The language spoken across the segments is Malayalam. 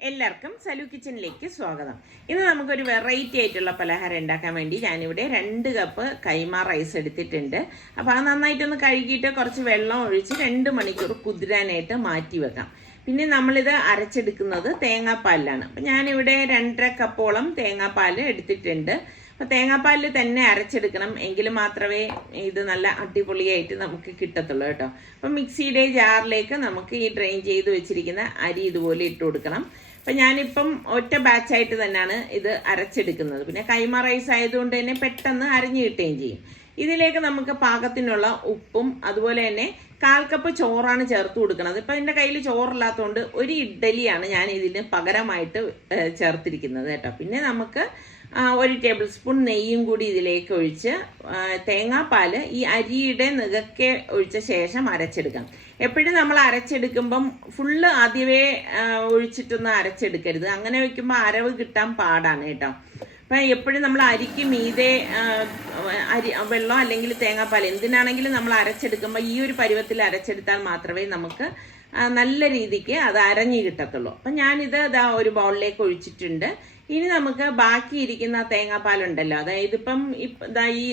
എല്ലാവർക്കും സലു കിച്ചണിലേക്ക് സ്വാഗതം. ഇന്ന് നമുക്കൊരു വെറൈറ്റി ആയിട്ടുള്ള പലഹാരം ഉണ്ടാക്കാൻ വേണ്ടി ഞാനിവിടെ 2 കപ്പ് കൈമ റൈസ് എടുത്തിട്ടുണ്ട്. അപ്പോൾ അത് നന്നായിട്ടൊന്ന് കഴുകിയിട്ട് കുറച്ച് വെള്ളം ഒഴിച്ച് 2 മണിക്കൂർ കുതിരാനായിട്ട് മാറ്റി വെക്കാം. പിന്നെ നമ്മളിത് അരച്ചെടുക്കുന്നത് തേങ്ങാപ്പാലിലാണ്. അപ്പം ഞാനിവിടെ 2.5 കപ്പോളം തേങ്ങാപ്പാൽ എടുത്തിട്ടുണ്ട്. അപ്പോൾ തേങ്ങാപ്പാലിൽ തന്നെ അരച്ചെടുക്കണം, എങ്കിൽ മാത്രമേ ഇത് നല്ല അടിപൊളിയായിട്ട് നമുക്ക് കിട്ടത്തുള്ളൂ കേട്ടോ. അപ്പം മിക്സിയുടെ ജാറിലേക്ക് നമുക്ക് ഈ ഡ്രെയിൻ ചെയ്ത് വെച്ചിരിക്കുന്ന അരി ഇതുപോലെ ഇട്ട് കൊടുക്കണം. അപ്പം ഞാനിപ്പം ഒറ്റ ബാച്ചായിട്ട് തന്നെയാണ് ഇത് അരച്ചെടുക്കുന്നത്. പിന്നെ കൈമ റൈസ് ആയതുകൊണ്ട് തന്നെ പെട്ടെന്ന് അരഞ്ഞു കിട്ടുകയും ചെയ്യും. ഇതിലേക്ക് നമുക്ക് പാകത്തിനുള്ള ഉപ്പും അതുപോലെ തന്നെ 1/4 കപ്പ് ചോറാണ് ചേർത്ത് കൊടുക്കുന്നത്. ഇപ്പം എൻ്റെ കയ്യിൽ ചോറില്ലാത്തതുകൊണ്ട് ഒരു ഇഡ്ഡലിയാണ് ഞാൻ ഇതിന് പകരമായിട്ട് ചേർത്തിരിക്കുന്നത് കേട്ടോ. പിന്നെ നമുക്ക് 1 ടേബിൾ സ്പൂൺ നെയ്യും കൂടി ഇതിലേക്ക് ഒഴിച്ച് തേങ്ങാപ്പാൽ ഈ അരിയുടെ നികക്കെ ഒഴിച്ച ശേഷം അരച്ചെടുക്കാം. എപ്പോഴും നമ്മൾ അരച്ചെടുക്കുമ്പം ഫുള്ള് ആദ്യമേ ഒഴിച്ചിട്ടൊന്നും അരച്ചെടുക്കരുത്. അങ്ങനെ വയ്ക്കുമ്പോൾ അരവ് കിട്ടാൻ പാടാണ് കേട്ടോ. അപ്പം എപ്പോഴും നമ്മൾ അരിക്ക് മീതെ വെള്ളം അല്ലെങ്കിൽ തേങ്ങാപ്പാൽ എന്തിനാണെങ്കിലും നമ്മൾ അരച്ചെടുക്കുമ്പോൾ ഈ ഒരു പരുവത്തിൽ അരച്ചെടുത്താൽ മാത്രമേ നമുക്ക് നല്ല രീതിക്ക് അത് അരഞ്ഞു കിട്ടത്തുള്ളൂ. അപ്പം ഞാനിത് ഒരു ബൗളിലേക്ക് ഒഴിച്ചിട്ടുണ്ട്. ഇനി നമുക്ക് ബാക്കിയിരിക്കുന്ന തേങ്ങാപ്പാലുണ്ടല്ലോ, അതായത്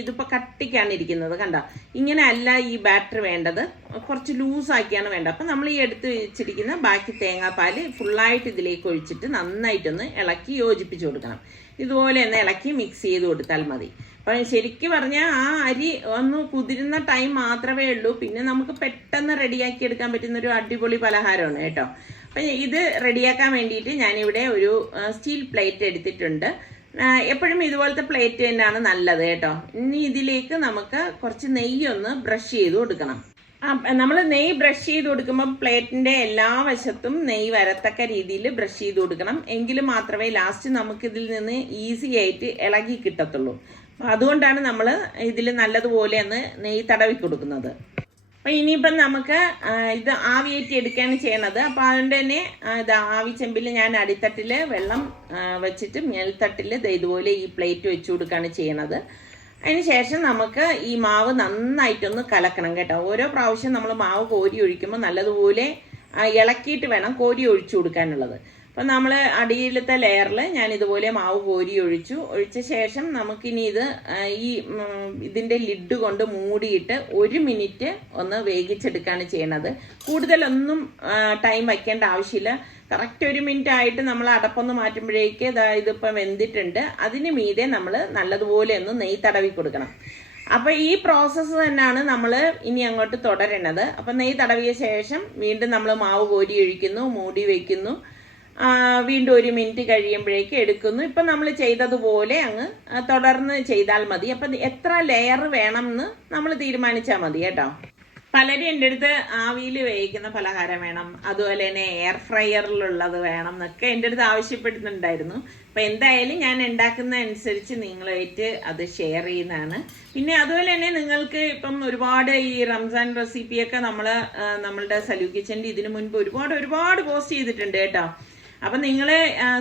ഇതിപ്പോൾ കട്ടിക്കാണ് ഇരിക്കുന്നത്, കണ്ടോ? ഇങ്ങനെ അല്ല ഈ ബാറ്റർ വേണ്ടത്, കുറച്ച് ലൂസാക്കിയാണ് വേണ്ടത്. അപ്പം നമ്മൾ ഈ എടുത്ത് വെച്ചിരിക്കുന്ന ബാക്കി തേങ്ങാപ്പാൽ ഫുള്ളായിട്ട് ഇതിലേക്ക് ഒഴിച്ചിട്ട് നന്നായിട്ടൊന്ന് ഇളക്കി യോജിപ്പിച്ച് കൊടുക്കണം. ഇതുപോലെ ഒന്ന് ഇളക്കി മിക്സ് ചെയ്ത് കൊടുത്താൽ മതി. അപ്പം ശരിക്കും പറഞ്ഞാൽ ആ അരി ഒന്ന് കുതിരുന്ന ടൈം മാത്രമേ ഉള്ളൂ. പിന്നെ നമുക്ക് പെട്ടെന്ന് റെഡിയാക്കി എടുക്കാൻ പറ്റുന്ന ഒരു അടിപൊളി പലഹാരമാണ് കേട്ടോ. അപ്പം ഇത് റെഡിയാക്കാൻ വേണ്ടിയിട്ട് ഞാനിവിടെ ഒരു സ്റ്റീൽ പ്ലേറ്റ് എടുത്തിട്ടുണ്ട്. എപ്പോഴും ഇതുപോലത്തെ പ്ലേറ്റ് തന്നെയാണ് നല്ലത് കേട്ടോ. ഇനി ഇതിലേക്ക് നമുക്ക് കുറച്ച് നെയ്യൊന്ന് ബ്രഷ് ചെയ്ത് കൊടുക്കണം. നമ്മൾ നെയ്യ് ബ്രഷ് ചെയ്ത് കൊടുക്കുമ്പോൾ പ്ലേറ്റിന്റെ എല്ലാ വശത്തും നെയ്യ് വരത്തക്ക രീതിയിൽ ബ്രഷ് ചെയ്ത് കൊടുക്കണം. എങ്കിൽ മാത്രമേ ലാസ്റ്റ് നമുക്കിതിൽ നിന്ന് ഈസി ആയിട്ട് ഇളകി കിട്ടത്തുള്ളൂ. അതുകൊണ്ടാണ് നമ്മൾ ഇതിൽ നല്ലതുപോലെ ഒന്ന് നെയ്യ് തടവി കൊടുക്കുന്നത്. അപ്പം ഇനിയിപ്പം നമുക്ക് ഇത് ആവിയേറ്റി എടുക്കുകയാണ് ചെയ്യണത്. അപ്പോൾ അതുകൊണ്ട് തന്നെ ആവി ചെമ്പിൽ ഞാൻ അടിത്തട്ടിൽ വെള്ളം വെച്ചിട്ട് മേൽത്തട്ടിൽ ഇതുപോലെ ഈ പ്ലേറ്റ് വെച്ച് കൊടുക്കുകയാണ് ചെയ്യണത്. അതിന് ശേഷം നമുക്ക് ഈ മാവ് നന്നായിട്ടൊന്ന് കലക്കണം കേട്ടോ. ഓരോ പ്രാവശ്യം നമ്മൾ മാവ് കോരി ഒഴിക്കുമ്പോൾ നല്ലതുപോലെ ഇളക്കിയിട്ട് വേണം കോരി ഒഴിച്ചു കൊടുക്കാനുള്ളത്. അപ്പം നമ്മൾ അടിയിലത്തെ ലെയറിൽ ഞാൻ ഇതുപോലെ മാവ് കോരി ഒഴിച്ച ശേഷം നമുക്കിനി ഇതിൻ്റെ ലിഡ് കൊണ്ട് മൂടിയിട്ട് 1 മിനിറ്റ് ഒന്ന് വേവിച്ചെടുക്കുകയാണ് ചെയ്യണത്. കൂടുതലൊന്നും ടൈം വയ്ക്കേണ്ട ആവശ്യമില്ല. കറക്റ്റ് 1 മിനിറ്റ് ആയിട്ട് നമ്മൾ അടപ്പൊന്ന് മാറ്റുമ്പോഴേക്ക് ഇതിപ്പം വെന്തിട്ടുണ്ട്. അതിന് മീതെ നമ്മൾ നല്ലതുപോലെ ഒന്ന് നെയ്യ് തടവി കൊടുക്കണം. അപ്പൊ ഈ പ്രോസസ്സ് തന്നെയാണ് നമ്മൾ ഇനി അങ്ങോട്ട് തുടരണത്. അപ്പൊ നെയ്യ് തടവിയ ശേഷം വീണ്ടും നമ്മൾ മാവ് കോരി ഒഴിക്കുന്നു, മൂടി വയ്ക്കുന്നു. വീണ്ടും 1 മിനിറ്റ് കഴിയുമ്പോഴേക്ക് എടുക്കുന്നു. ഇപ്പൊ നമ്മൾ ചെയ്തതുപോലെ അങ്ങ് തുടർന്ന് ചെയ്താൽ മതി. അപ്പൊ എത്ര ലെയർ വേണം എന്ന് നമ്മൾ തീരുമാനിച്ചാൽ മതി കേട്ടോ. പലരും എൻ്റെ അടുത്ത് ആവിയിൽ വേവിക്കുന്ന പലഹാരം വേണം, അതുപോലെ തന്നെ എയർ ഫ്രയറിലുള്ളത് വേണം എന്നൊക്കെ എൻ്റെ അടുത്ത് ആവശ്യപ്പെടുന്നുണ്ടായിരുന്നു. അപ്പം എന്തായാലും ഞാൻ ഉണ്ടാക്കുന്ന അനുസരിച്ച് നിങ്ങളായിട്ട് അത് ഷെയർ ചെയ്യുന്നതാണ്. പിന്നെ അതുപോലെ തന്നെ നിങ്ങൾക്ക് ഇപ്പം ഒരുപാട് ഈ റംസാൻ റെസിപ്പിയൊക്കെ നമ്മളുടെ സലു കിച്ചൻ്റെ ഇതിനു മുൻപ് ഒരുപാട് പോസ്റ്റ് ചെയ്തിട്ടുണ്ട് കേട്ടോ. അപ്പം നിങ്ങൾ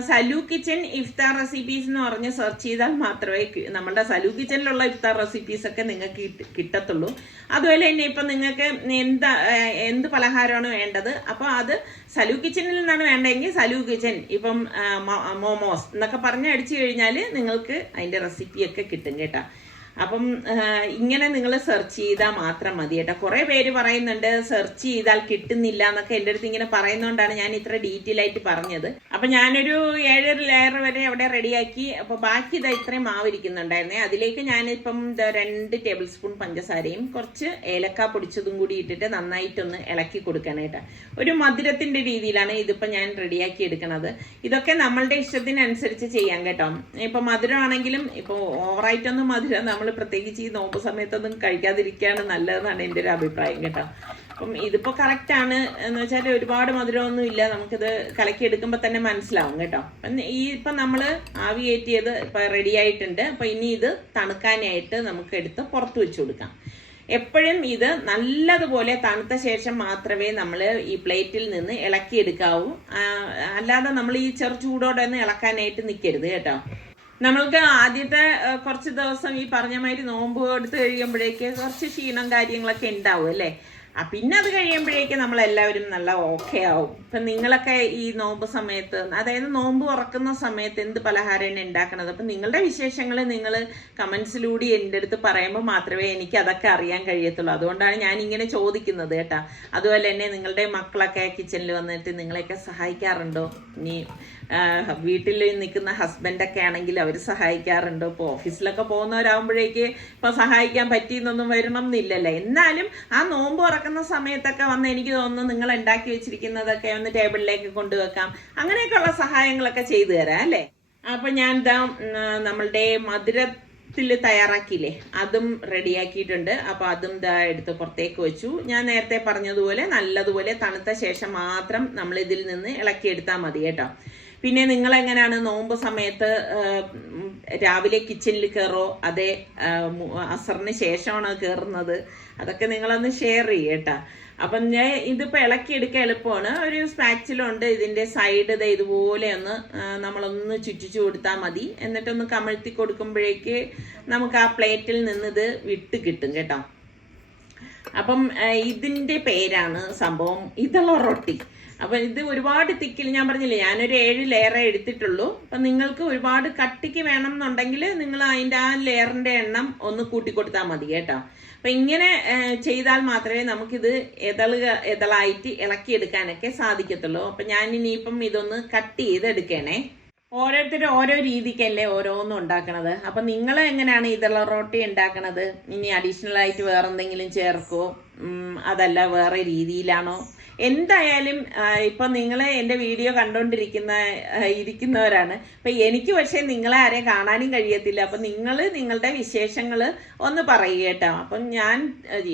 സലു കിച്ചൻ ഇഫ്താർ റെസിപ്പീസ് എന്ന് പറഞ്ഞ് സെർച്ച് ചെയ്താൽ മാത്രമേ നമ്മുടെ സലു കിച്ചനിലുള്ള ഇഫ്താർ റെസിപ്പീസ് ഒക്കെ നിങ്ങൾക്ക് കിട്ടത്തുള്ളൂ. അതുപോലെ തന്നെ ഇപ്പം നിങ്ങൾക്ക് എന്ത് പലഹാരമാണ് വേണ്ടത്, അപ്പോൾ അത് സലു കിച്ചനിൽ നിന്നാണ് വേണ്ടതെങ്കിൽ സലു കിച്ചൻ, ഇപ്പം മോമോസ് എന്നൊക്കെ പറഞ്ഞ് അടിച്ചു കഴിഞ്ഞാൽ നിങ്ങൾക്ക് അതിൻ്റെ റെസിപ്പിയൊക്കെ കിട്ടും കേട്ടോ. അപ്പം ഇങ്ങനെ നിങ്ങൾ സെർച്ച് ചെയ്താൽ മാത്രം മതി കേട്ടോ. കുറേ പേര് പറയുന്നുണ്ട് സെർച്ച് ചെയ്താൽ കിട്ടുന്നില്ല എന്നൊക്കെ എൻ്റെ അടുത്ത് ഇങ്ങനെ പറയുന്നതുകൊണ്ടാണ് ഞാൻ ഇത്ര ഡീറ്റെയിൽ ആയിട്ട് പറഞ്ഞത്. അപ്പം ഞാനൊരു 7 ലെയർ വരെ അവിടെ റെഡിയാക്കി. അപ്പോൾ ബാക്കി ഇത്രയും മാവ് ഇരിക്കുന്നുണ്ടായിരുന്നേ. അതിലേക്ക് ഞാനിപ്പം 2 ടേബിൾ സ്പൂൺ പഞ്ചസാരയും കുറച്ച് ഏലക്ക പൊടിച്ചതും കൂടി ഇട്ടിട്ട് നന്നായിട്ടൊന്ന് ഇളക്കി കൊടുക്കാനായിട്ട് ഒരു മധുരത്തിൻ്റെ രീതിയിലാണ് ഇതിപ്പോൾ ഞാൻ റെഡിയാക്കി എടുക്കുന്നത്. ഇതൊക്കെ നമ്മളുടെ ഇഷ്ടത്തിനനുസരിച്ച് ചെയ്യാം കേട്ടോ. ഇപ്പം മധുരമാണെങ്കിലും ഇപ്പോൾ ഓവറായിട്ടൊന്നും മധുരം നമ്മൾ പ്രത്യേകിച്ച് ഈ നോമ്പ് സമയത്തൊന്നും കഴിക്കാതിരിക്കുകയാണ് നല്ലതെന്നാണ് എൻ്റെ ഒരു അഭിപ്രായം കേട്ടോ. അപ്പം ഇതിപ്പോൾ കറക്റ്റാണ് എന്ന് വെച്ചാൽ ഒരുപാട് മധുരമൊന്നും ഇല്ല, നമുക്കിത് കലക്കിയെടുക്കുമ്പോൾ തന്നെ മനസ്സിലാവും കേട്ടോ. ഇപ്പം നമ്മൾ ആവി കയറ്റിയത് ഇപ്പം റെഡി ആയിട്ടുണ്ട്. അപ്പം ഇനി ഇത് തണുക്കാനായിട്ട് നമുക്ക് എടുത്ത് പുറത്ത് വെച്ച് കൊടുക്കാം. എപ്പോഴും ഇത് നല്ലതുപോലെ തണുത്ത ശേഷം മാത്രമേ നമ്മൾ ഈ പ്ലേറ്റിൽ നിന്ന് ഇളക്കിയെടുക്കാവൂ. അല്ലാതെ നമ്മൾ ഈ ചെറു ചൂടോടെ ഒന്ന് ഇളക്കാനായിട്ട് നിൽക്കരുത് കേട്ടോ. നമ്മൾക്ക് ആദ്യത്തെ കുറച്ച് ദിവസം ഈ പറഞ്ഞ മാതിരി നോമ്പ് എടുത്ത് കഴിയുമ്പോഴേക്ക് കുറച്ച് ക്ഷീണം കാര്യങ്ങളൊക്കെ ഉണ്ടാവും അല്ലേ. പിന്നെ അത് കഴിയുമ്പോഴേക്കും നമ്മളെല്ലാവരും നല്ല ഓക്കെ ആവും. ഇപ്പം നിങ്ങളൊക്കെ ഈ നോമ്പ് സമയത്ത്, അതായത് നോമ്പ് തുറക്കുന്ന സമയത്ത് എന്ത് പലഹാരമാണ് ഉണ്ടാക്കണത്, അപ്പം നിങ്ങളുടെ വിശേഷങ്ങൾ നിങ്ങൾ കമൻസിലൂടെ എൻ്റെ അടുത്ത് പറയുമ്പോൾ മാത്രമേ എനിക്ക് അതൊക്കെ അറിയാൻ കഴിയത്തുള്ളൂ. അതുകൊണ്ടാണ് ഞാൻ ഇങ്ങനെ ചോദിക്കുന്നത് കേട്ടോ. അതുപോലെ തന്നെ നിങ്ങളുടെ മക്കളൊക്കെ കിച്ചണിൽ വന്നിട്ട് നിങ്ങളെയൊക്കെ സഹായിക്കാറുണ്ടോ? ഇനി വീട്ടിൽ നിൽക്കുന്ന ഹസ്ബൻഡൊക്കെ ആണെങ്കിൽ അവർ സഹായിക്കാറുണ്ടോ? ഇപ്പോൾ ഓഫീസിലൊക്കെ പോകുന്നവരാകുമ്പോഴേക്ക് ഇപ്പോൾ സഹായിക്കാൻ പറ്റിയെന്നൊന്നും വരണം എന്നില്ലല്ലോ. എന്നാലും ആ നോമ്പ് തുറക്കുന്ന സമയത്തൊക്കെ വന്ന് എനിക്ക് തോന്നുന്നു നിങ്ങൾ ഉണ്ടാക്കി വെച്ചിരിക്കുന്നതൊക്കെ ഒന്ന് ടേബിളിലേക്ക് കൊണ്ടുവെക്കാം, അങ്ങനെയൊക്കെയുള്ള സഹായങ്ങളൊക്കെ ചെയ്തു തരാം അല്ലേ. അപ്പം ഞാൻ ഇതാ നമ്മളുടെ മധുരത്തിൽ തയ്യാറാക്കിയില്ലേ, അതും റെഡിയാക്കിയിട്ടുണ്ട്. അപ്പോൾ അതും ഇതാ എടുത്ത് പുറത്തേക്ക് വെച്ചു. ഞാൻ നേരത്തെ പറഞ്ഞതുപോലെ നല്ലതുപോലെ തണുത്ത ശേഷം മാത്രം നമ്മൾ ഇതിൽ നിന്ന് ഇളക്കിയെടുത്താൽ മതി കേട്ടോ. പിന്നെ നിങ്ങൾ എങ്ങനെയാണ് നോമ്പ് സമയത്ത് രാവിലെ കിച്ചണിൽ കയറോ അതേ അസറിന് ശേഷമാണോ കയറുന്നത്? അതൊക്കെ നിങ്ങളൊന്ന് ഷെയർ ചെയ്യട്ടാ. അപ്പം ഞാൻ ഇതിപ്പോൾ ഇളക്കിയെടുക്കാൻ എളുപ്പമാണ്. ഒരു സ്പാച്ചിലുണ്ട്, ഇതിൻ്റെ സൈഡ് ഇതുപോലെ ഒന്ന് നമ്മളൊന്ന് ചുറ്റിച്ചു കൊടുത്താൽ മതി. എന്നിട്ടൊന്ന് കമഴ്ത്തി കൊടുക്കുമ്പോഴേക്ക് നമുക്ക് ആ പ്ലേറ്റിൽ നിന്ന് ഇത് വിട്ട് കിട്ടും കേട്ടോ. അപ്പം ഇതിൻ്റെ പേരാണ് സംഭവം ഇതള റൊട്ടി. അപ്പം ഇത് ഒരുപാട് തിക്കിൽ, ഞാൻ പറഞ്ഞില്ലേ ഞാനൊരു 7 ലെയറേ എടുത്തിട്ടുള്ളൂ. അപ്പം നിങ്ങൾക്ക് ഒരുപാട് കട്ടിക്ക് വേണം എന്നുണ്ടെങ്കിൽ നിങ്ങൾ അതിൻ്റെ ആ ലെയറിൻ്റെ എണ്ണം ഒന്ന് കൂട്ടിക്കൊടുത്താൽ മതി കേട്ടോ. അപ്പം ഇങ്ങനെ ചെയ്താൽ മാത്രമേ നമുക്കിത് എതളായിട്ട് ഇളക്കിയെടുക്കാനൊക്കെ സാധിക്കത്തുള്ളൂ. അപ്പം ഞാൻ ഇനിയിപ്പം ഇതൊന്ന് കട്ട് ചെയ്തെടുക്കണേ. ഓരോരുത്തരും ഓരോ രീതിക്കല്ലേ ഓരോന്നും ഉണ്ടാക്കണത്. അപ്പം നിങ്ങൾ എങ്ങനെയാണ് ഇതള റൊട്ടി ഉണ്ടാക്കണത്? ഇനി അഡീഷണൽ ആയിട്ട് വേറെ എന്തെങ്കിലും ചേർക്കോ, അതല്ല വേറെ രീതിയിലാണോ? എന്തായാലും ഇപ്പം നിങ്ങൾ എൻ്റെ വീഡിയോ ഇരിക്കുന്നവരാണ്. അപ്പം എനിക്ക് പക്ഷേ നിങ്ങളെ ആരെയും കാണാനും കഴിയത്തില്ല. അപ്പം നിങ്ങൾ നിങ്ങളുടെ വിശേഷങ്ങൾ ഒന്ന് പറയുക കേട്ടോ. അപ്പം ഞാൻ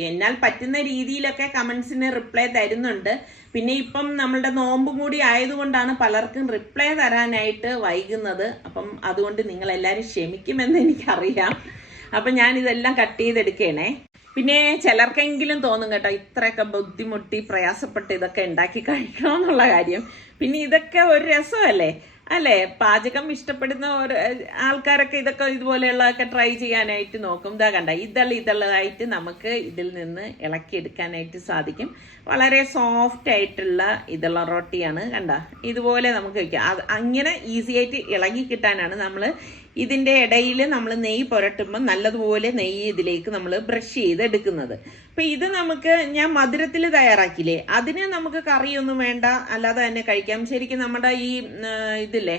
എന്നാൽ പറ്റുന്ന രീതിയിലൊക്കെ കമൻസിന് റിപ്ലൈ തരുന്നുണ്ട്. പിന്നെ ഇപ്പം നമ്മളുടെ നോമ്പും കൂടി ആയതുകൊണ്ടാണ് പലർക്കും റിപ്ലൈ തരാനായിട്ട് വൈകുന്നത്. അപ്പം അതുകൊണ്ട് നിങ്ങളെല്ലാവരും ക്ഷമിക്കുമെന്ന് എനിക്കറിയാം. അപ്പം ഞാനിതെല്ലാം കട്ട് ചെയ്തെടുക്കണേ. പിന്നെ ചിലർക്കെങ്കിലും തോന്നും കേട്ടോ, ഇത്രയൊക്കെ ബുദ്ധിമുട്ടി പ്രയാസപ്പെട്ട് ഇതൊക്കെ ഉണ്ടാക്കി കഴിക്കണമെന്നുള്ള കാര്യം. പിന്നെ ഇതൊക്കെ ഒരു രസമല്ലേ അല്ലേ? പാചകം ഇഷ്ടപ്പെടുന്ന ആൾക്കാരൊക്കെ ഇതൊക്കെ ഇതുപോലെയുള്ളതൊക്കെ ട്രൈ ചെയ്യാനായിട്ട് നോക്കും. ഇതാ കണ്ട, ഇതളായിട്ട് നമുക്ക് ഇതിൽ നിന്ന് ഇളക്കിയെടുക്കാനായിട്ട് സാധിക്കും. വളരെ സോഫ്റ്റ് ആയിട്ടുള്ള ഇതള റൊട്ടിയാണ്. കണ്ട, ഇതുപോലെ നമുക്ക് വയ്ക്കാം. അങ്ങനെ ഈസി ആയിട്ട് ഇളകി കിട്ടാനാണ് നമ്മൾ ഇതിൻ്റെ ഇടയിൽ നമ്മൾ നെയ്യ് പുരട്ടുമ്പോൾ നല്ലതുപോലെ നെയ്യ് ഇതിലേക്ക് നമ്മൾ ബ്രഷ് ചെയ്തെടുക്കുന്നത്. അപ്പം ഇത് നമുക്ക് ഞാൻ മധുരത്തിൽ തയ്യാറാക്കിയില്ലേ, അതിന് നമുക്ക് കറിയൊന്നും വേണ്ട, അല്ലാതെ തന്നെ കഴിക്കാം. ശരിക്കും നമ്മുടെ ഈ ഇതില്ലേ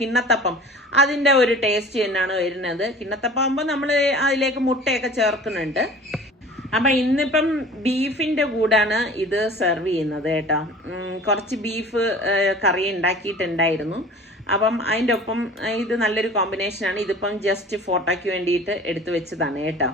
കിണ്ണത്തപ്പം, അതിൻ്റെ ഒരു ടേസ്റ്റ് തന്നെയാണ് വരുന്നത്. കിണ്ണത്തപ്പം ആകുമ്പോൾ നമ്മൾ അതിലേക്ക് മുട്ടയൊക്കെ ചേർക്കുന്നുണ്ട്. അപ്പം ഇന്നിപ്പം ബീഫിൻ്റെ കൂടാണ് ഇത് സെർവ് ചെയ്യുന്നത് കേട്ടോ. കുറച്ച് ബീഫ് കറി ഉണ്ടാക്കിയിട്ടുണ്ടായിരുന്നു. അപ്പം അതിൻ്റെ ഒപ്പം ഇത് നല്ലൊരു കോമ്പിനേഷനാണ്. ഇതിപ്പം ജസ്റ്റ് ഫോട്ടോയ്ക്ക് വേണ്ടിയിട്ട് എടുത്തു വെച്ചതാണ് കേട്ടോ.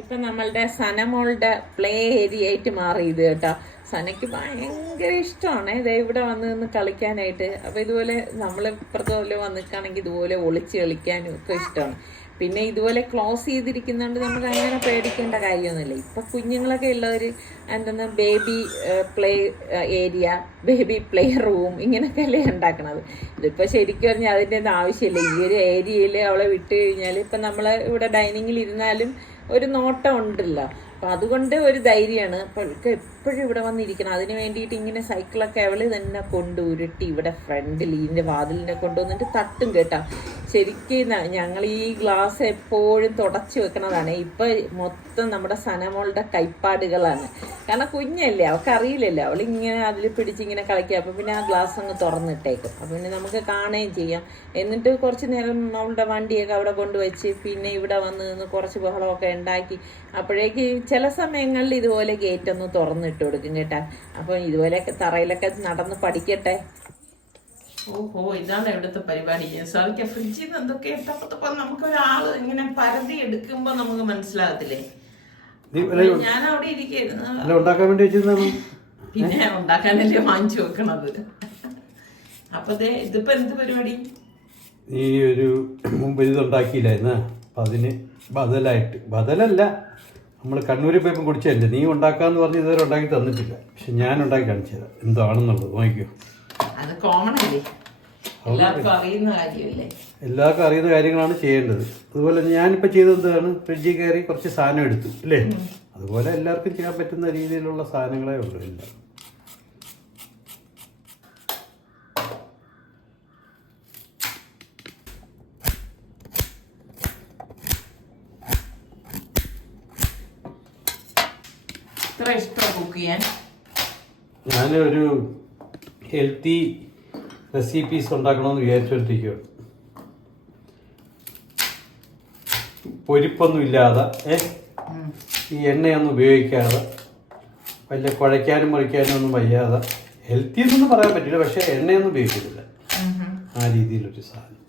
ഇപ്പം നമ്മളുടെ സനമോളുടെ പ്ലേ ഏരിയ ആയിട്ട് മാറി ഇത് കേട്ടോ. സനയ്ക്ക് ഭയങ്കര ഇഷ്ടമാണ് ഇവിടെ വന്ന് കളിക്കാനായിട്ട്. അപ്പോൾ ഇതുപോലെ നമ്മൾ ഇപ്പുറത്തെ പോലെ വന്നിട്ടാണെങ്കിൽ ഇതുപോലെ ഒളിച്ച് കളിക്കാനും ഒക്കെ ഇഷ്ടമാണ്. പിന്നെ ഇതുപോലെ ക്ലോസ് ചെയ്തിരിക്കുന്നതുകൊണ്ട് നമുക്ക് അങ്ങനെ പേടിക്കേണ്ട കാര്യമൊന്നുമില്ല. ഇപ്പം കുഞ്ഞുങ്ങളൊക്കെ ഉള്ളവർ എന്തെന്ന് baby play area, baby play room ഇങ്ങനെയൊക്കെ അല്ലേ ഉണ്ടാക്കണത്. ഇതിപ്പോൾ ശരിക്കും പറഞ്ഞാൽ അതിൻ്റെ ഒന്നും ആവശ്യമില്ല. ഈ ഒരു ഏരിയയിൽ അവളെ വിട്ട് കഴിഞ്ഞാൽ ഇപ്പം നമ്മൾ ഇവിടെ ഡൈനിങ്ങിൽ ഇരുന്നാലും ഒരു നോട്ടം ഉണ്ടല്ലോ. അപ്പം അതുകൊണ്ട് ഒരു ധൈര്യമാണ്. അപ്പോൾ എപ്പോഴും ഇവിടെ വന്നിരിക്കണം. അതിന് വേണ്ടിയിട്ട് ഇങ്ങനെ സൈക്കിളൊക്കെ അവള് തന്നെ കൊണ്ട് ഉരുട്ടി ഇവിടെ ഫ്രണ്ടിൽ ഇതിൻ്റെ വാതിലിനെ കൊണ്ടുവന്നിട്ട് തട്ടും കേട്ടോ. ശരിക്കും ഞങ്ങൾ ഈ ഗ്ലാസ് എപ്പോഴും തുടച്ചു വെക്കണതാണ്. ഇപ്പം മൊത്തം നമ്മുടെ സനമോളുടെ കൈപ്പാടുകളാണ്. കാരണം കുഞ്ഞല്ലേ, അവൾക്ക് അറിയില്ലല്ലോ, അവളിങ്ങനെ അതിൽ പിടിച്ചിങ്ങനെ കളിക്കുക. അപ്പം പിന്നെ ആ ഗ്ലാസ് അങ്ങ് തുറന്നിട്ടേക്കും. അപ്പം പിന്നെ നമുക്ക് കാണുകയും ചെയ്യാം. എന്നിട്ട് കുറച്ച് നേരം അവളുടെ വണ്ടിയൊക്കെ അവിടെ കൊണ്ടുവച്ച് പിന്നെ ഇവിടെ വന്ന് നിന്ന് കുറച്ച് ബഹളമൊക്കെ ഉണ്ടാക്കി. അപ്പോഴേക്ക് ചില സമയങ്ങളിൽ ഇതുപോലെ ഗേറ്റ് ഒന്ന് തുറന്നിട്ട് കൊടുക്കും കേട്ടാ. അപ്പം ഇതുപോലെയൊക്കെ തറയിലൊക്കെ നടന്ന് പഠിക്കട്ടെ. ഓഹോ, ഇതാണ് ഇവിടുത്തെ പരിപാടി. സാധിക്കാം ഫ്രിഡ്ജിൽ നിന്ന് എന്തൊക്കെ ഇട്ടപ്പോ നമുക്ക് ഒരാള് ഇങ്ങനെ പരതി എടുക്കുമ്പോ നമുക്ക് മനസ്സിലാകത്തില്ലേ. ഞാൻ അവിടെ ഇരിക്കുന്നു, പിന്നെ ഉണ്ടാക്കാനല്ലേ വാങ്ങിച്ചു വെക്കണത്. അപ്പൊ ഇതിപ്പോ എന്ത് പരിപാടി? ഈ ഒരു മുമ്പ് ഇതുണ്ടാക്കിയില്ലായിരുന്ന അതിന് ബദലല്ല, നമ്മൾ കണ്ണൂരിൽ പോയപ്പോൾ കുടിച്ചതല്ലേ. നീ ഉണ്ടാക്കാന്ന് പറഞ്ഞ് ഇതുവരെ ഉണ്ടാക്കി തന്നിട്ടില്ല. പക്ഷെ ഞാൻ ഉണ്ടാക്കി കാണിച്ചു തരാം എന്താണെന്നുള്ളത്. നോക്കിക്കോ, അത് കോമൺ അല്ലേ, എല്ലാവർക്കും അറിയുന്ന കാര്യമല്ലേ. എല്ലാവർക്കും അറിയുന്ന കാര്യങ്ങളാണ് ചെയ്യേണ്ടത്. അതുപോലെ ഞാനിപ്പോൾ ചെയ്തത് എന്താണ്, ഫ്രിഡ്ജിൽ കയറി കുറച്ച് സാധനം എടുത്തു അല്ലേ. അതുപോലെ എല്ലാവർക്കും ചെയ്യാൻ പറ്റുന്ന രീതിയിലുള്ള സാധനങ്ങളേ ഉള്ളൂ എല്ലാം. ഇത്ര ഇഷ്ടം കുക്ക് ചെയ്യാൻ. ഞാനൊരു ഹെൽത്തി റെസിപ്പീസ് ഉണ്ടാക്കണമെന്ന് വിചാരിച്ചുകൊണ്ടിരിക്കുകയാണ്. പൊരിപ്പൊന്നും ഇല്ലാതെ ഈ എണ്ണയൊന്നും ഉപയോഗിക്കാതെ വലിയ കുഴയ്ക്കാനും മറിക്കാനും ഒന്നും വയ്യാതെ, ഹെൽത്തി എന്നൊന്നും പറയാൻ പറ്റില്ല, പക്ഷേ എണ്ണയൊന്നും ഉപയോഗിക്കുന്നില്ല, ആ രീതിയിലൊരു സാധനം.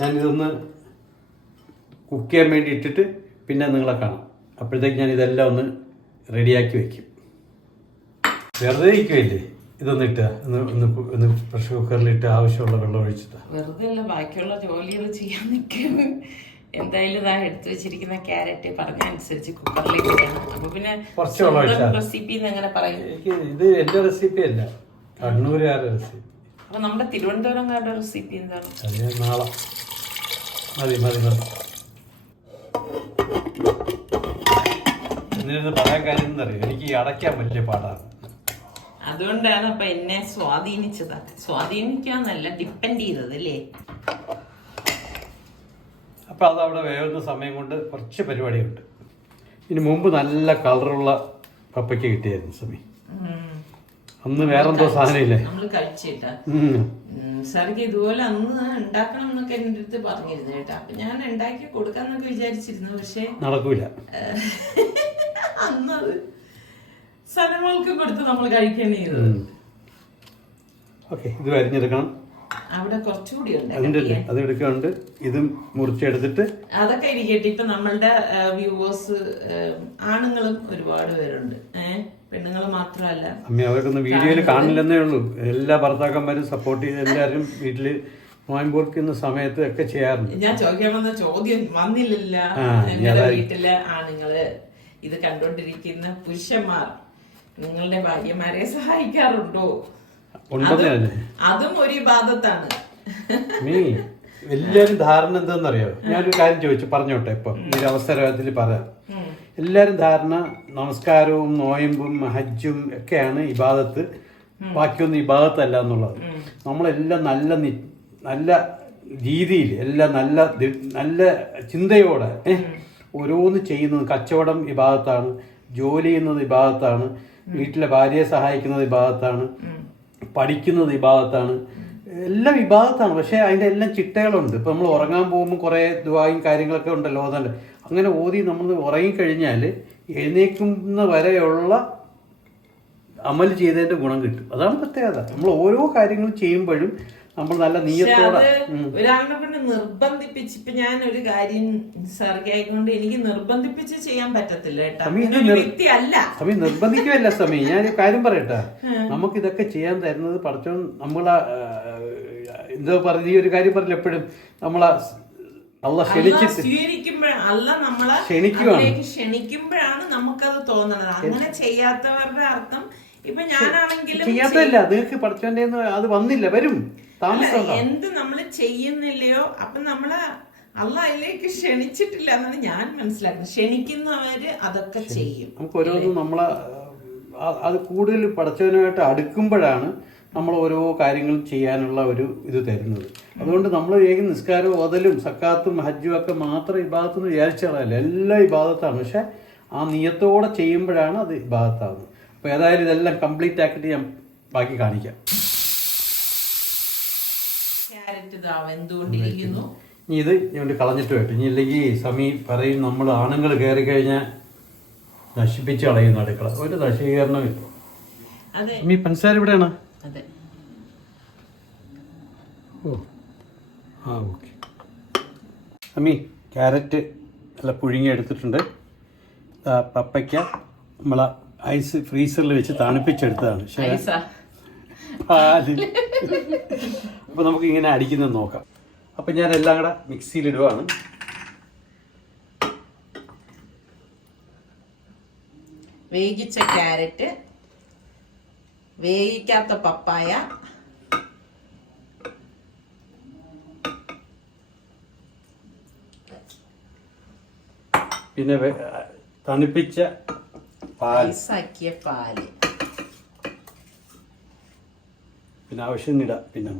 ഞാനിതൊന്ന് കുക്ക് ചെയ്യാൻ വേണ്ടി ഇട്ടിട്ട് പിന്നെ നിങ്ങളെ കാണാം. അപ്പോഴത്തേക്ക് ഞാൻ ഇതെല്ലാം ഒന്ന് റെഡിയാക്കി വയ്ക്കും. വെറുതെ ഇരിക്കുമല്ലേ, ഇതൊന്ന് ഇട്ട് ഒന്ന് പ്രഷർ കുക്കറിലിട്ട് ആവശ്യമുള്ള വെള്ളം ഒഴിച്ചിട്ട് വെറുതെ അല്ല, ബാക്കിയുള്ള ജോലികൾ ചെയ്യാൻ നിൽക്കുന്നു. എന്തായാലും ഇതാ എടുത്തു വെച്ചിരിക്കുന്ന ക്യാരറ്റ് പറഞ്ഞ അനുസരിച്ച് കുക്കറിലേക്ക് ഇടണം. അപ്പൊ പിന്നെ കുറച്ച് വെള്ളം ഒഴിച്ചാൽ റെസിപ്പി എങ്ങനെ പറയും? ഇത് എന്റെ റെസിപ്പി അല്ല, കണ്ണൂരുകാരുടെ റെസിപ്പി. അപ്പൊ നമ്മുടെ തിരുവനന്തപുരംകാരുടെ റെസിപ്പി എന്താണ്? അത് നാളെ മതി മതി മതി. എന്നിട്ട് പറയാൻ കാര്യം എന്നറിയാം, എനിക്ക് ഈ അടയ്ക്കാൻ വലിയ പാടാണ്. അതുകൊണ്ടാണ് അപ്പൊ എന്നെ സ്വാധീനിച്ചത്. സ്വാധീനിക്കാന്നല്ല, ഡിപ്പെൻഡ് ചെയ്തത് അല്ലേ? അപ്പൊ അത് അവിടെ വേവുന്ന സമയം കൊണ്ട് കുറച്ച് പരിപാടിയുണ്ട്. ഇനി മുമ്പ് നല്ല കളറുള്ള പപ്പയ്ക്ക് കിട്ടിയായിരുന്നു സമയം. അന്ന് വേറെന്തോ സാധനം ഇല്ലേ നമ്മള് കഴിച്ചേട്ടാ. സാർക്ക് ഇതുപോലെ അന്ന് ഉണ്ടാക്കണം എന്നൊക്കെ എന്റെ അടുത്ത് പറഞ്ഞിരുന്നു കേട്ടാ. അപ്പൊ ഞാൻ ഉണ്ടാക്കി കൊടുക്കാന്നൊക്കെ വിചാരിച്ചിരുന്നു, പക്ഷെ നടക്കൂല. അന്നത് സ്ഥലങ്ങൾക്ക് കൊടുത്ത് നമ്മൾ കഴിക്കേണ്ടി ചെയ്തത്. ഓക്കെ, ഇത് വരിഞ്ഞെടുക്കണം. അവിടെ കുറച്ചുകൂടി അതിൻ്റെ അത് എടുക്കാണ്ട് ഇതും മുറിച്ചെടുത്തിട്ട് അതൊക്കെ ഇരിക്കട്ടെ. ഇപ്പൊ നമ്മളുടെ വ്യൂവേഴ്സ് ആണുങ്ങളും ഒരുപാട് പേരുണ്ട്, പെണ്ണുങ്ങൾ മാത്രമല്ല. അമ്മ അവർക്കൊന്നും വീഡിയോയിൽ കാണില്ലെന്നേ ഉള്ളൂ. എല്ലാ ഭർത്താക്കന്മാരും സപ്പോർട്ട് ചെയ്ത് എല്ലാവരും വീട്ടില് നോയമ്പോർക്കുന്ന സമയത്ത് ഒക്കെ ചെയ്യാറുണ്ട്. ഞാൻ ചോദിക്കാൻ വന്ന ചോദ്യം വന്നില്ലല്ല. നിങ്ങളുടെ വീട്ടിലെ ആണുങ്ങള്, ഇത് കണ്ടോണ്ടിരിക്കുന്ന പുരുഷന്മാർ നിങ്ങളുടെ ഭാര്യമാരെ സഹായിക്കാറുണ്ടോ? അതും ഒരു ഇബാദത്താണ്. നീ എല്ലാരും ധാരണ എന്താണെന്നറിയോ? ഞാനൊരു കാര്യം ചോദിച്ചു പറഞ്ഞോട്ടെ. ഇപ്പൊ ഈ ഒരു അവസരത്തിൽ പറയാം. എല്ലാരും ധാരണ നമസ്കാരവും നോയമ്പും ഹജ്ജും ഒക്കെയാണ് ഇബാദത്ത്, ബാക്കിയൊന്നും ഇബാദത്തല്ല എന്നുള്ളത്. നമ്മളെല്ലാം നല്ല രീതിയിൽ എല്ലാം നല്ല ചിന്തയോടെ ഓരോന്ന് ചെയ്യുന്നത്. കച്ചവടം ഇബാദത്താണ്, ജോലി ചെയ്യുന്നത് ഇബാദത്താണ്, വീട്ടിലെ ഭാര്യയെ സഹായിക്കുന്നത് ഇബാദത്താണ്, പഠിക്കുന്നത് ഇബാദത്താണ്, എല്ലാം ഇബാദത്താണ്. പക്ഷേ അതിൻ്റെ എല്ലാം ചിട്ടകളുണ്ട്. ഇപ്പം നമ്മൾ ഉറങ്ങാൻ പോകുമ്പോൾ കുറേ ദുആയും കാര്യങ്ങളൊക്കെ ഉണ്ടല്ലോ, ഓതല്ലേ. അങ്ങനെ ഓതി നമ്മൾ ഉറങ്ങിക്കഴിഞ്ഞാൽ എഴുന്നേക്കുന്ന വരെയുള്ള അമൽ ചെയ്തതിൻ്റെ ഗുണം കിട്ടും. അതാണ് പ്രത്യേകത. നമ്മൾ ഓരോ കാര്യങ്ങളും ചെയ്യുമ്പോഴും നമ്മൾ നല്ല നീയത്തോടെ. ഒരാളിനെ കൊണ്ട് നിർബന്ധിപ്പിച്ച്, ഇപ്പൊ ഞാൻ ഒരു കാര്യം സർഗായിക്കൊണ്ട് എനിക്ക് നിർബന്ധിപ്പിച്ച് ചെയ്യാൻ പറ്റത്തില്ല കേട്ടോ. വ്യക്തിയല്ല സമയം, നിർബന്ധിക്കുമല്ല സമയം. ഞാനൊരു കാര്യം പറയട്ടെ, നമുക്ക് ഇതൊക്കെ ചെയ്യാൻ തരുന്നത് പഠിച്ചോ. നമ്മളെ എന്തോ പറഞ്ഞ ഈ ഒരു കാര്യം പറഞ്ഞില്ല, എപ്പോഴും നമ്മളെ അള്ള ക്ഷണിക്കുമ്പോഴാണ് നമുക്കത് തോന്നണത്. അങ്ങനെ ചെയ്യാത്തവരുടെ അർത്ഥം ഇപ്പൊ ഞാനാണെങ്കിലും ചെയ്യാത്തല്ല, നിങ്ങൾക്ക് പഠിച്ചോന്റെ അത് വന്നില്ല, വരും താമസം. എന്ത് നമ്മൾ ചെയ്യുന്നില്ലയോ അപ്പൊ നമ്മള് അള്ള അതിലേക്ക് ക്ഷണിച്ചിട്ടില്ല എന്നാണ് ഞാൻ മനസ്സിലാക്കുന്നത്. ക്ഷണിക്കുന്നവര് അതൊക്കെ ചെയ്യും. നമുക്ക് ഓരോന്നും നമ്മളെ അത് കൂടുതൽ പഠിച്ചവനുമായിട്ട് അടുക്കുമ്പോഴാണ് നമ്മൾ ഓരോ കാര്യങ്ങളും ചെയ്യാനുള്ള ഒരു ഇത് തരുന്നത്. അതുകൊണ്ട് നമ്മൾ നിസ്കാരവും ഓതലും സക്കാത്തും ഹജ്ജും ഒക്കെ മാത്രം ഇബാദത്തെന്ന് വിചാരിച്ചാലല്ല, എല്ലാം ഇബാദത്താണ്. പക്ഷെ ആ നിയത്തോടെ ചെയ്യുമ്പോഴാണ് അത് ഇബാദത്താവുന്നത്. അപ്പോൾ ഏതായാലും ഇതെല്ലാം കംപ്ലീറ്റ് ആക്കിയിട്ട് ഞാൻ ബാക്കി കാണിക്കാം. ഇനി ഇത് ഞാൻ കളഞ്ഞിട്ട് പോയിട്ട്, ഇനി ഇല്ലെങ്കിൽ സമീ പറയും നമ്മൾ ആണുങ്ങൾ കയറി കഴിഞ്ഞാൽ നശിപ്പിച്ച് കളയുന്ന അടുക്കള. ഒരു നശീകരണമില്ല. സമീ പഞ്ചസാര ഇവിടെയാണ്. ഓ ആ ഓക്കെ. അമ്മി ക്യാരറ്റ് നല്ല പുഴുങ്ങി എടുത്തിട്ടുണ്ട്. പപ്പയ്ക്ക നമ്മളെ ഐസ് ഫ്രീസറിൽ വെച്ച് തണുപ്പിച്ചെടുത്തതാണ്. അപ്പോൾ നമുക്ക് ഇങ്ങനെ അടിക്കുന്നത് നോക്കാം. അപ്പം ഞാൻ എല്ലാം കൂടെ മിക്സിയിലിടുവാണ്. വേവിച്ച ക്യാരറ്റ്, വേവിക്കാത്ത പപ്പായ, പിന്നെ തണുപ്പിച്ച പാൽ, ഐസാക്കിയ പാല്, പിന്നെ ആവശ്യമില്ല. പിന്നെ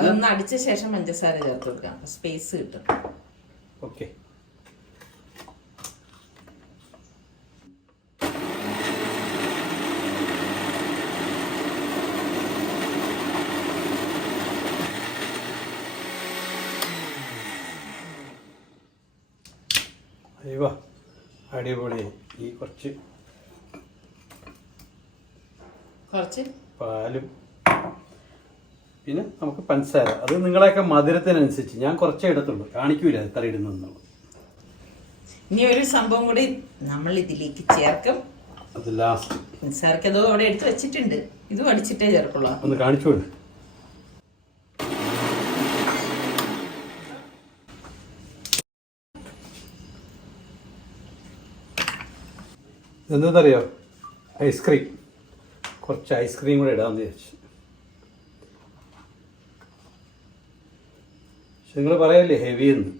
അതൊന്ന് അടിച്ച ശേഷം പഞ്ചസാര ചേർത്ത് കൊടുക്കാം, സ്പേസ് കിട്ടും. ഓക്കെ. അയ്യോ അടിപൊളി. ഈ കുറച്ച് പാലും പിന്നെ നമുക്ക് പഞ്ചസാര, അത് നിങ്ങളെയൊക്കെ മധുരത്തിനനുസരിച്ച്. ഞാൻ കുറച്ചേ ഇടത്തുള്ളൂ, കാണിക്കൂല എത്ര ഇടുന്നുള്ളൂ. ഇനി ഒരു സംഭവം കൂടി നമ്മൾ ഇതിലേക്ക് ചേർക്കും. അത് ലാസ്റ്റ്. പഞ്ചസാരക്ക് അതോ അവിടെ എടുത്ത് വെച്ചിട്ടുണ്ട്, ഇതും അടിച്ചിട്ടേ ചേർക്കുള്ളൂ. ഒന്ന് കാണിച്ചോളൂ. എന്താണെന്നറിയോ? ഐസ്ക്രീം. കുറച്ച് ഐസ്ക്രീം കൂടെ ഇടാമെന്ന് വിചാരിച്ചു. പക്ഷെ നിങ്ങൾ പറയല്ലേ ഹെവി എന്ന്.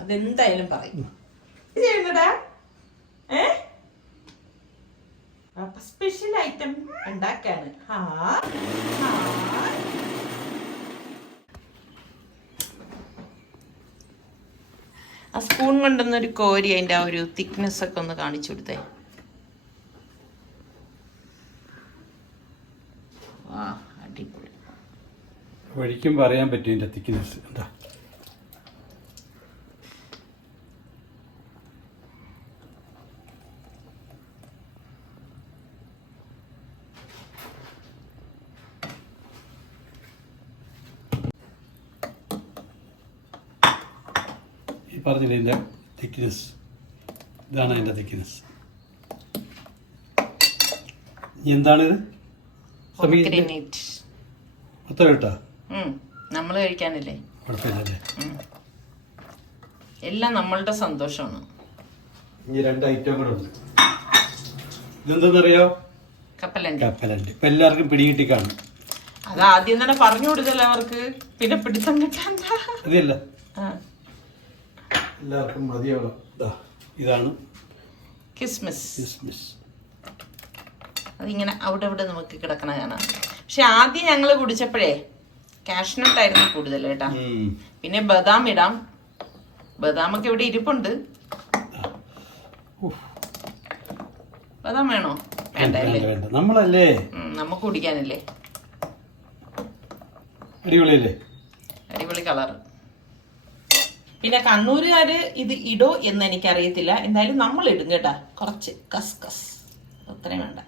അതെന്തായാലും പറയും. സ്പെഷ്യൽ ഐറ്റം ഉണ്ടാക്കാണ്. ആ സ്പൂൺ കൊണ്ടൊന്നൊരു കോരി അതിൻ്റെ ആ ഒരു തിക്നെസ് ഒക്കെ ഒന്ന് കാണിച്ചു കൊടുത്തേ. അടിപൊളി. ഒഴിക്കും പറയാൻ പറ്റും ഇതിൻ്റെ തിക്നെസ്. എന്താ ഈ പറഞ്ഞില്ലേ ഇതിൻ്റെ തിക്നെസ്? ഇതാണ് അതിൻ്റെ തിക്നെസ്. ഇനി എന്താണിത്? അത്ര കേട്ടാ നമ്മൾ കഴിക്കാനല്ലേ, കുഴപ്പമില്ലല്ലേ? എല്ലാം നമ്മളുടെ സന്തോഷമാണ്. ഇനി 2 ഐറ്റം കൂടെ ഉണ്ട്. ഇതെന്താണെന്നറിയോ? കപ്പലണ്ടി. കപ്പലണ്ടി. ഇപ്പം എല്ലാവർക്കും പിടികിട്ടി കാണും. അത് ആദ്യം തന്നെ പറഞ്ഞു കൊടുത്തല്ലോ അവർക്ക്, പിന്നെ പിടിത്തം കിട്ടാൻ. അതല്ല, എല്ലാവർക്കും മതിയാവും. ഇതാണ് കിസ്മിസ്. അതിങ്ങനെ അവിടെ ഇവിടെ നമുക്ക് കിടക്കണ കാണാം. പക്ഷെ ആദ്യം ഞങ്ങൾ കുടിച്ചപ്പോഴേ കാഷ്നട്ടായിരുന്നു കൂടുതൽ കേട്ടാ. പിന്നെ ബദാം ഇടാം. ബദാമൊക്കെ ഇവിടെ ഇരിപ്പുണ്ട്. ബദാം വേണോ? വേണ്ടല്ലേ, നമ്മളല്ലേ, നമുക്ക് കുടിക്കാനല്ലേ. അടിപൊളിയല്ലേ? അടിപൊളി കളർ. പിന്നെ കണ്ണൂരുകാര് ഇത് ഇടോ എന്ന് എനിക്കറിയത്തില്ല, എന്തായാലും നമ്മൾ ഇടും കേട്ടാ. കുറച്ച് കസ്കസ്, അത്രയും വേണ്ട.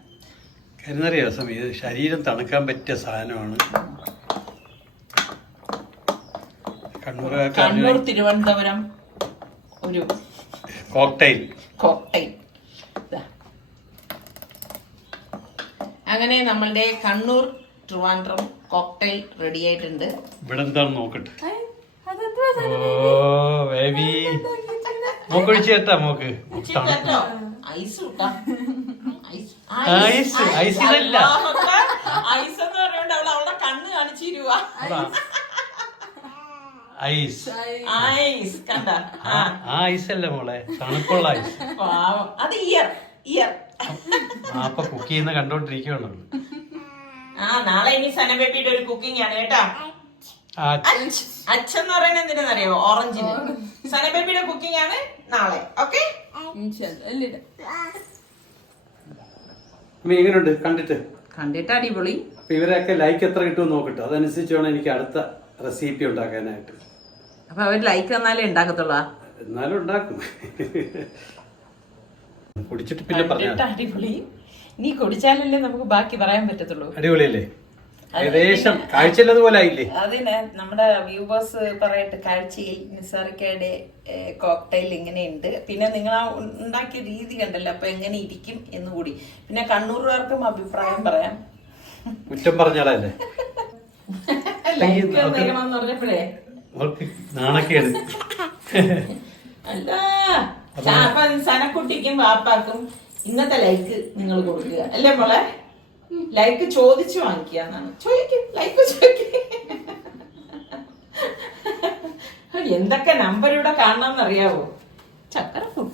കരുന്നറിയോ സമയം, ഇത് ശരീരം തണുക്കാൻ പറ്റിയ സാധനമാണ്. കണ്ണൂർ തിരുവനന്തപുരം ഒരു കോക്ടെയിൽ. അങ്ങനെ നമ്മളുടെ കണ്ണൂർ ട്രിവാൻഡ്രം കോക്ടെയിൽ റെഡി ആയിട്ടുണ്ട്. ഇവിടെ എന്താണെന്ന് നോക്കട്ടെ. ഓ ബേബി, മോക്കൊഴിച്ച് കേട്ടാ മോക്ക്. ഐസ് ഐസ് ഇതല്ല, ഐസ് എന്ന് പറയുന്നത് അവളുടെ കണ്ണ് കാണിച്ചിരുവാ. ഐസ് ഐസ് കണ്ട? ആ ഐസ് അല്ല മോളെ, തണുപ്പുള്ള ഐസ്. അത് ഇയർ. അപ്പൊ കുക്ക് ചെയ്യുന്ന കണ്ടോണ്ടിരിക്കുകയാണല്ലോ. നാളെ ഇനി സന ബേബിയുടെ ഒരു കുക്കിംഗ് ആണ് കേട്ടാ. അച്ഛന്ന് പറയുന്നത് എന്തിനാണെന്നറിയോ? ഓറഞ്ചിന്. സന ബേബിയുടെ കുക്കിംഗ് ആണ് നാളെ. ഓക്കെ, എങ്ങനെയുണ്ട് കണ്ടിട്ട്? അടിപൊളി. അപ്പൊ ഇവരൊക്കെ ലൈക്ക് എത്ര കിട്ടുമെന്ന് നോക്കട്ടെ, അതനുസരിച്ച് വേണം എനിക്ക് അടുത്ത റെസിപ്പി ഉണ്ടാക്കാനായിട്ട്. അപ്പൊ അവർ ലൈക്ക് തന്നാലേ ഉണ്ടാക്കത്തുള്ള. എന്നാലും ഉണ്ടാക്കും. കുടിച്ചിട്ട് പിന്നെ പറഞ്ഞാൽ അടിപൊളി. നീ കുടിച്ചാലല്ലേ നമുക്ക് ബാക്കി പറയാൻ പറ്റത്തുള്ളൂ. അടിപൊളിയല്ലേ? ഏകദേശം കാഴ്ചയില്ലതുപോലെ ആയില്ലേ? അതിന് നമ്മുടെ വ്യൂവേഴ്സ് പറയട്ടെ, കാഴ്ചയിൽ നിസാറിക്കയുടെ കോക്ടെയിൽ ഇങ്ങനെയുണ്ട്. പിന്നെ നിങ്ങൾ ആ ഉണ്ടാക്കിയ രീതി കണ്ടല്ലോ, അപ്പൊ എങ്ങനെ ഇരിക്കും എന്നുകൂടി. പിന്നെ കണ്ണൂരുകാർക്കും അഭിപ്രായം പറയാം. കുറ്റം പറഞ്ഞാലല്ലേ പറഞ്ഞപ്പോഴേ നാണക്കേട്. അല്ല, സനക്കുട്ടിക്കും വാപ്പാക്കും ഇന്നത്തെ ലൈക്ക് നിങ്ങൾ കൊടുക്കുക അല്ലേ മോളെ? ലൈക്ക് ചോദിച്ചു വാങ്ങിക്കുക എന്നാണ്. ലൈക്ക് എന്തൊക്കെ നമ്പർ ഇവിടെ കാണണമെന്നറിയാവോ? ചക്കര കൂട്ടും.